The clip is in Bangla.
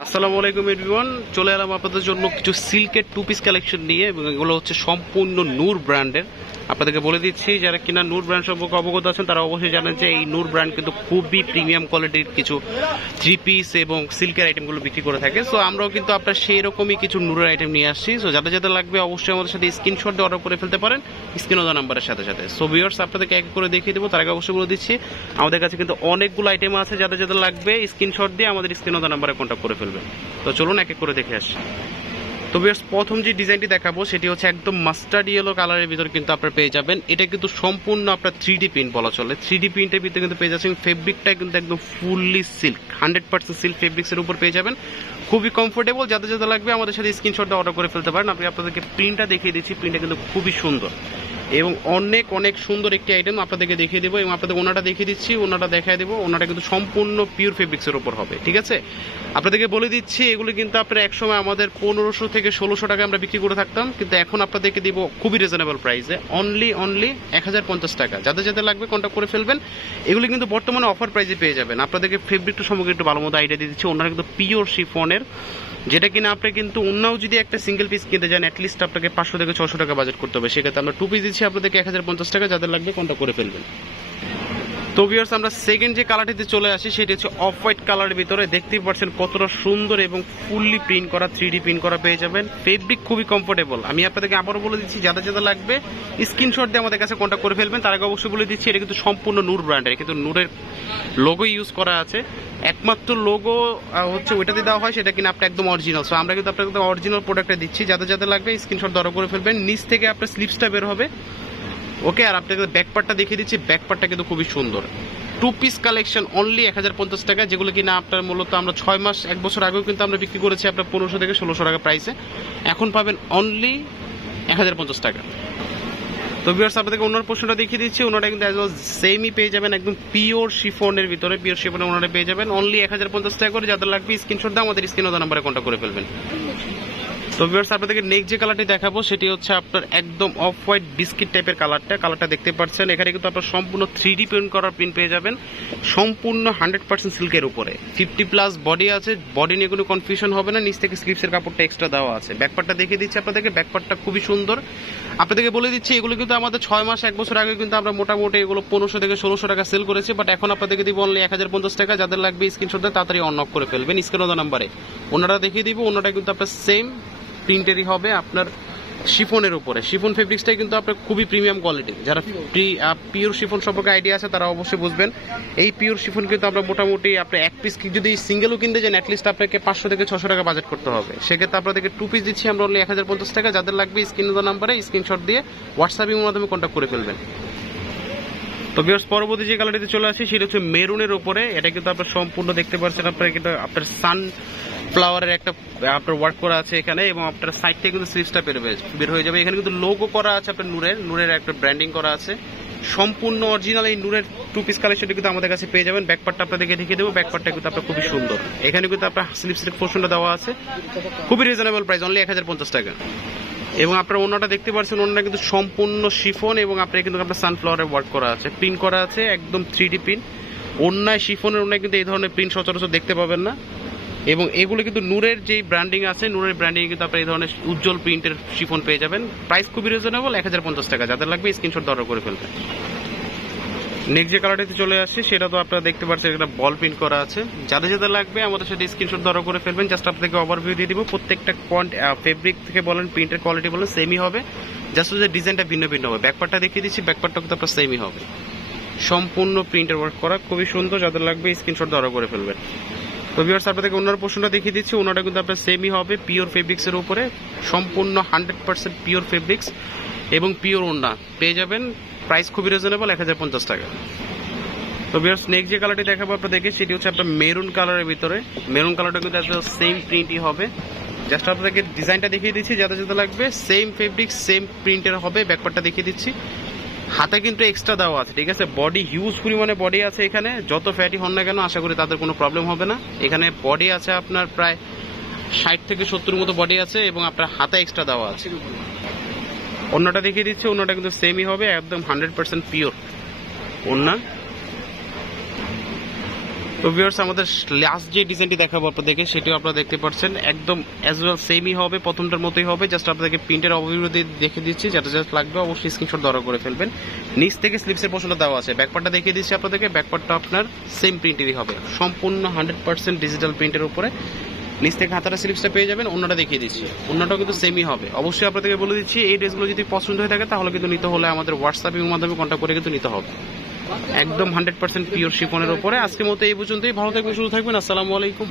আসসালামু আলাইকুম এভরিওয়ান, চলে এলাম আপনাদের জন্য কিছু সিল্কের টু পিস কালেকশন নিয়ে এবং এগুলো হচ্ছে সম্পূর্ণ নূর ব্র্যান্ডের। আপনাদেরকে বলে দিচ্ছি, যারা কিনা নূর ব্র্যান্ড সম্পর্কে অবগত আছেন তারা অবশ্যই জানেন যে এই নূর ব্র্যান্ড কিন্তু খুবই প্রিমিয়াম কোয়ালিটির কিছু থ্রি পিস এবং সিল্কের আইটেমগুলো বিক্রি করে থাকে। সো আমরাও কিন্তু আপনার সেই রকমই কিছু নূরের আইটেম নিয়ে আসছি। সো যাদের যাদের লাগবে অবশ্যই আমাদের সাথে স্ক্রিনশট দিয়ে অর্ডার করে ফেলতে পারেন স্ক্রিন দেওয়া নাম্বারের সাথে সাথে। সো ভিউয়ার্স, আপনাদেরকে এক করে দেখিয়ে দেবো, তার আগে অবশ্যই বলে দিচ্ছি আমাদের কাছে কিন্তু অনেকগুলো আইটেম আছে। যাদের যাদের লাগবে স্ক্রিনশট দিয়ে আমাদের স্ক্রিন দেওয়া নাম্বারে কন্ট্যাক্ট করে ফেলবেন। তো চলুন এক এক করে দেখে আসি। তো ভিউয়ার্স, প্রথম যে ডিজাইনটি দেখাবো সেটি হচ্ছে একদম মাস্টার্ড ইয়েলো কালারের ভিতরে কিন্তু আপনারা পেয়ে যাবেন। এটা কিন্তু সম্পূর্ণ আপনার 3D প্রিন্ট বলা চলে। 3D প্রিন্টের ভিতরে কিন্তু পেয়ে যাচ্ছেন। ফেব্রিকটা কিন্তু একদম ফুললি সিল্ক, 100% সিল্ক ফেব্রিক্সের উপর পেয়ে যাবেন। খুবই কমফোর্টেবল। যাদের যাদের লাগবে আমাদের সাথে স্ক্রিনশট দিয়ে অর্ডার করে ফেলতে পারেন। আমি আপনাদেরকে প্রিন্টটা দেখিয়ে দিচ্ছি। প্রিন্টটা কিন্তু খুবই সুন্দর এবং অনেক অনেক সুন্দর একটি আইটেম আপনাদেরকে দেখিয়ে দেবো এবং আপনাদের ওনাটা দেখিয়ে দিচ্ছি, ওনাটা দেখায় দেবো। ওনাটা কিন্তু সম্পূর্ণ পিওর ফেব্রিক্সের উপর হবে, ঠিক আছে। আপনাদেরকে বলে দিচ্ছি, এগুলো কিন্তু আপনারা একসময় আমাদের 1500 থেকে 1600 টাকা আমরা বিক্রি করে থাকতাম, কিন্তু এখন আপনাদেরকে দিব খুবই রিজনেবল প্রাইসে, অনলি 1050 টাকা। যাদের যাদের লাগবে কন্ট্যাক্ট করে ফেলবেন। এগুলি কিন্তু বর্তমানে অফার প্রাইসে পেয়ে যাবেন। আপনাদেরকে ফেব্রিকটা সম্পর্কে একটু ভালো মতো আইডিয়া দিয়ে দিচ্ছি। ওনারা কিন্তু পিওর শিফনের, যেটা কিনা আপনি কিন্তু অন্যও যদি একটা সিঙ্গেল পিস কিনতে যান অ্যাটলিস্ট আপনাকে 500 থেকে 600 টাকা বাজেট করতে হবে। সেক্ষেত্রে আমরা টু পিস দিচ্ছি আপনাদেরকে 1050 টাকা। যাদের লাগবে কন্ট্যাক্ট করে ফেলবেন। তো ভিউয়ার্স, আমরা সেকেন্ড যে কালারটিতে চলে আসি সেটি হচ্ছে অফ হোয়াইট কালারের ভিতরে। দেখতেই পাচ্ছেন কতটা সুন্দর এবং ফুললি প্রিন্ট করা, 3D প্রিন্ট করা পেয়ে যাবেন। ফেব্রিক খুবই কমফোর্টেবল। আমি আপনাদেরকে আবারও বলে দিচ্ছি, যাদের যাদের লাগবে স্ক্রিনশট দিয়ে আমাদের কাছে কন্ট্যাক্ট করে ফেলবেন। তার আগে অবশ্যই বলে দিচ্ছি, এটা কিন্তু সম্পূর্ণ নূর ব্র্যান্ডের, কিন্তু নূরের লোগো ইউজ করা আছে। একমাত্র লোগো হচ্ছে ওইটাতে দেওয়া হয়, সেটা কিনা আপনি একদম অরিজিনাল। সো আমরা কিন্তু আপনাকে অরিজিনাল প্রোডাক্টটা দিচ্ছি। যাদের যাদের লাগবে স্ক্রিনশট দিয়ে অর্ডার করে ফেলবেন। নিচ থেকে আপনার স্লিপসটা বের হবে, ওকে। আর আপনাকে ব্যাকপার্টটা দেখিয়ে দিচ্ছি। ব্যাকপার্টটা কিন্তু খুবই সুন্দর। টু পিস কালেকশন অনলি 1050 টাকা, যেগুলো কিনা আপনার মূলত আমরা 6 মাস 1 বছর আগেও কিন্তু আমরা বিক্রি করেছি আপনার 1500 থেকে 1600 টাকা প্রাইসে। এখন পাবেন অনলি 1050 টাকা। তো ভিউয়ার্স, আপনাদেরকে ওনার পোর্শনটা দেখিয়ে দিচ্ছি। ওনারা কিন্তু অ্যাজ ওয়েল সেমই পেয়ে যাবেন, একদম পিওর শিফনের ভিতরে। পিওর শিফনের ওনারা পেয়ে যাবেন অনলি 1050 টাকা করে। যাদের লাগবে স্ক্রিনশট দিয়ে আমাদের স্ক্রিন দেওয়া নাম্বারে কন্ট্যাক্ট করে ফেলবেন। তো ভিউয়ার্স, আপনাদেরকে নেক্সট যে কালারটি দেখাবো সেটি হচ্ছে আপনার একদম অফ হোয়াইট বিস্কিট টাইপের কালারটা দেখতে পাচ্ছেন। এখানে কিন্তু আপনার সম্পূর্ণ 3D প্রিন্ট করার প্রিন্ট পেয়ে যাবেন, সম্পূর্ণ 100% সিল্কের উপরে। 50+ বডি আছে, বডি নিয়ে কোনো কনফিউশন হবে না। নিচ থেকে স্লিপসের কাপড়টা এক্সট্রা দেওয়া আছে। ব্যাকপার্টটা দেখিয়ে দিচ্ছি আপনাদেরকে। ব্যাকপার্টটা খুবই সুন্দর। আপনাদেরকে বলে দিচ্ছি, এগুলো কিন্তু আমাদের 6 মাস 1 বছর আগে কিন্তু আমরা মোটামুটি এগুলো 1500 থেকে 1600 টাকা সেল করেছি, বাট এখন আপনাদেরকে দিব অনলি 1050 টাকা। যাদের লাগবে স্ক্রিনশট দিয়ে তাড়াতাড়ি অনঅফ করে ফেলবেন স্ক্রিন দেওয়া নাম্বারে। ওনারা দেখিয়ে দিব। ওনারা কিন্তু আপনার সেম প্রিন্টেরই হবে আপনার শিফনের উপরে। শিফন ফেব্রিক্সটাই কিন্তু আপনার খুবই প্রিমিয়াম কোয়ালিটি। যারা পিওর শিফন সম্পর্কে আইডিয়া আছে তারা অবশ্যই বুঝবেন। এই পিওর শিফন কিন্তু আমরা মোটামুটি আপনি এক পিস যদি সিঙ্গেলও কিনতে যান অ্যাটলিস্ট আপনাকে 500 থেকে 600 টাকা বাজেট করতে হবে। সেক্ষেত্রে আপনাদেরকে টু পিস দিচ্ছি আমরা অনলি 1050 টাকা। যাদের লাগবে স্ক্রিন দেওয়া নাম্বারে স্ক্রিনশট দিয়ে হোয়াটসঅ্যাপের মাধ্যমে কন্ট্যাক্ট করে ফেলবেন। তো ভিউয়ার্স, পরবর্তী যে কালারটিতে চলে আসি সেটা হচ্ছে মেরুনের উপরে। এটা কিন্তু আপনার সম্পূর্ণ দেখতে পাচ্ছেন, আপনার কিন্তু আপনার সান ফ্লাওয়ারের একটা আপনার ওয়ার্ক করা আছে এখানে, এবং আপনার সাইড থেকে কিন্তু স্লিপসটা বের হয়ে যাবে। এখানে কিন্তু লোগো করা আছে আপনার নূরের একটা ব্র্যান্ডিং করা আছে। সম্পূর্ণ অরিজিনাল এই নূরের টু পিস কালেকশনটি কিন্তু আমাদের কাছে পেয়ে যাবেন। ব্যাকপার্টটা আপনাদেরকে দেখিয়ে দেবো। ব্যাকপার্টটা কিন্তু আপনার খুবই সুন্দর। এখানে কিন্তু আপনার স্লিপসের পোর্শনটা দেওয়া আছে, খুবই রিজনেবল প্রাইস, অনলি 1050 টাকা। এবং আপনার ওনাটা দেখতে পাচ্ছেন, ওনাটা কিন্তু সম্পূর্ণ শিফন এবং আপনার কিন্তু আপনার সানফ্লাওয়ারের ওয়ার্ক করা আছে, প্রিন্ট করা আছে একদম 3D প্রিন্ট। অন্যায় শিফনের অন্যায় কিন্তু এই ধরনের প্রিন্ট সচরাচর দেখতে পাবেন না। এবং এগুলো কিন্তু নূরের যেই ব্র্যান্ডিং আছে, নূরের ব্র্যান্ডিং কিন্তু আপনার এই ধরনের উজ্জ্বল প্রিন্টের শিফন পেয়ে যাবেন। প্রাইস খুবই রিজনেবল, 1050 টাকা। যাদের লাগবে স্ক্রিনশট অর্ডার করে ফেলবেন। নেক্সট যে কালারটিতে চলে আসছে সেটা তো আপনারা দেখতে পাচ্ছেন, একটা বল প্রিন্ট করা আছে। যাদের যাদের লাগবে আমাদের সাথে স্ক্রিনশট অর্ডার করে ফেলবেন। জাস্ট আপনাদেরকে ওভারভিউ দিয়ে দিব। প্রত্যেকটা ফেব্রিক থেকে বলেন, প্রিন্টের কোয়ালিটি বলেন, সেমই হবে। জাস্ট যে ডিজাইনটা ভিন্ন ভিন্ন হবে। ব্যাকপার্টটা দেখিয়ে দিচ্ছি। ব্যাকপার্টটা কিন্তু আপনার সেমই হবে, সম্পূর্ণ প্রিন্টের ওয়ার্ক করা, খুবই সুন্দর। যাদের লাগবে স্ক্রিনশট অর্ডার করে ফেলবেন। তো ভিউয়ার্স, আপনাদেরকে ওনার পোর্শনটা দেখিয়ে দিচ্ছি। ওনাটা কিন্তু আপনার সেমই হবে, পিওর ফেব্রিক্সের উপরে, সম্পূর্ণ 100% পিওর ফেব্রিক্স এবং পিওর ওড়না পেয়ে যাবেন। প্রাইস খুবই রিজনেবল, 1050 টাকা। তো ভিউয়ার্স, নেক্সট যে কালারটি দেখাবো আপনাদেরকে সেটি হচ্ছে আপনার মেরুন কালারের ভিতরে। মেরুন কালারটা কিন্তু সেম প্রিন্টই হবে। জাস্ট আপনাদেরকে ডিজাইনটা দেখিয়ে দিচ্ছি। যাদের যাদের লাগবে সেম ফেব্রিক্স সেম প্রিন্টের হবে। ব্যাকপার্টটা দেখিয়ে দিচ্ছি। হাতে কিন্তু এক্সট্রা দেওয়া আছে, ঠিক আছে। বডি হিউজ পরিমাণে বডি আছে এখানে। যত ফ্যাটি হন না কেন আশা করি তাদের কোনো প্রবলেম হবে না। এখানে বডি আছে আপনার প্রায় 60 থেকে 70 মতো বডি আছে এবং আপনার হাতে এক্সট্রা দেওয়া আছে। ওড়নাটা দেখিয়ে দিচ্ছি। ওড়নাটা কিন্তু সেমই হবে, একদম 100% পিওর ওড়না। তো ভিউয়ার্স আমাদের লাস্ট যে ডিজাইনটি দেখাবো আপনাদেরকে সেটিও আপনারা দেখতে পাচ্ছেন, একদম অ্যাজ ওয়েল সেমই হবে, প্রথমটার মতোই হবে। জাস্ট আপনাদেরকে প্রিন্টের ওভারভিউ দিয়ে দেখে দিচ্ছি, যেটা জাস্ট লাগবে অবশ্যই স্ক্রিনশট ধরা করে ফেলবেন। নিচ থেকে স্লিপসের পোর্শনটা দেওয়া আছে, ব্যাকপার্টটা দেখিয়ে দিচ্ছি আপনাদেরকে। ব্যাকপার্টটা আপনার সেম প্রিন্টেরই হবে, সম্পূর্ণ 100% ডিজিটাল প্রিন্টের উপরে। নিচ থেকে হাতাটা স্লিপসটা পেয়ে যাবেন। অন্যটা দেখিয়ে দিচ্ছি, অন্যটাও কিন্তু সেমই হবে। অবশ্যই আপনাদেরকে বলে দিচ্ছি, এই ড্রেসগুলো যদি পছন্দ হয়ে থাকে তাহলে কিন্তু নিতে হলে আমাদের হোয়াটসঅ্যাপের মাধ্যমে কন্ট্যাক্ট করে কিন্তু নিতে হবে। একদম 100% পিওর শিফনের উপরে। আজকের মতো এই পর্যন্তই। ভালো থাকবেন, সুস্থ থাকবেন। আসসালামু আলাইকুম।